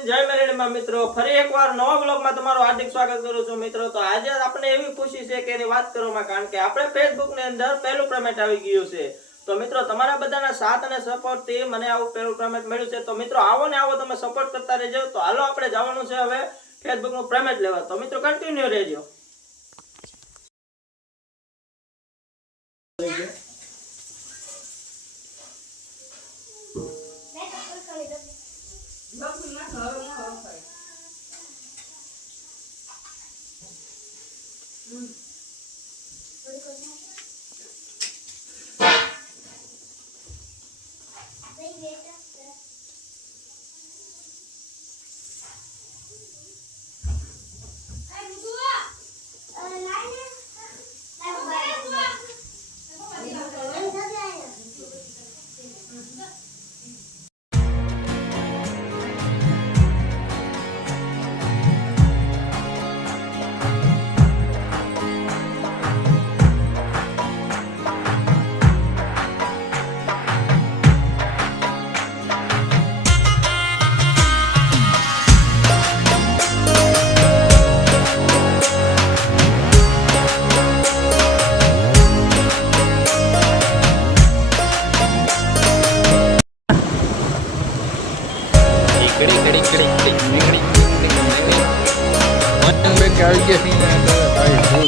માતાજી જય મેરડીમાં મિત્રો ફરી એકવાર નવા બ્લોગમાં તમારું હાર્દિક સ્વાગત કરું છું મિત્રો। તો આજે આપણે એવી ખુશી છે કે એની વાત કરવામાં, કારણ કે આપણે ફેસબુક ની અંદર પહેલું પેમેન્ટ આવી ગયું છે। તો મિત્રો તમારા બધાના સાથ અને સપોર્ટ થી મને આવું પહેલું પેમેન્ટ મળ્યું છે। તો મિત્રો આવો ને આવો તમે સપોર્ટ કરતા રહેજો। તો હાલો આપણે જવાનું છે હવે ફેસબુક નું પેમેન્ટ લેવા। તો મિત્રો કન્ટિન્યુ રહેજો।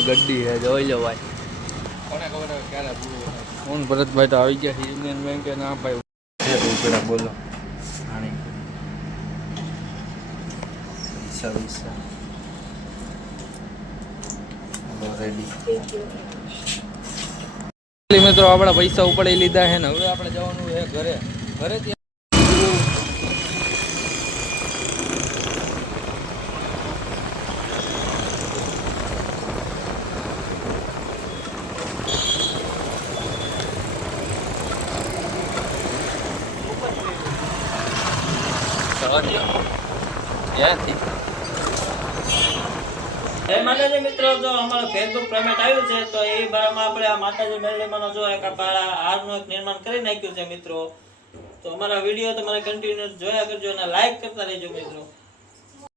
गड्डी है जो भाई कौन भरत भाई तो आई गया यूनियन बैंक के नाम भाई बोलो મિત્રો આપણા પૈસા ઉપાડી લીધા છે ને હવે આપણે જવાનું છે ઘરે ઘરેથી મિત્રો જો અમારું ફેસબુક પેમેન્ટ આવ્યું છે તો એ બારમાં આપણે આ માતાજી મેરડીમાંનો જો એક હારનું એક નિર્માણ કરી નાખ્યું છે મિત્રો। તો અમારા વિડીયો તમારે કન્ટિન્યુ જોયા કરજો અને લાઈક કરતા રહેજો મિત્રો।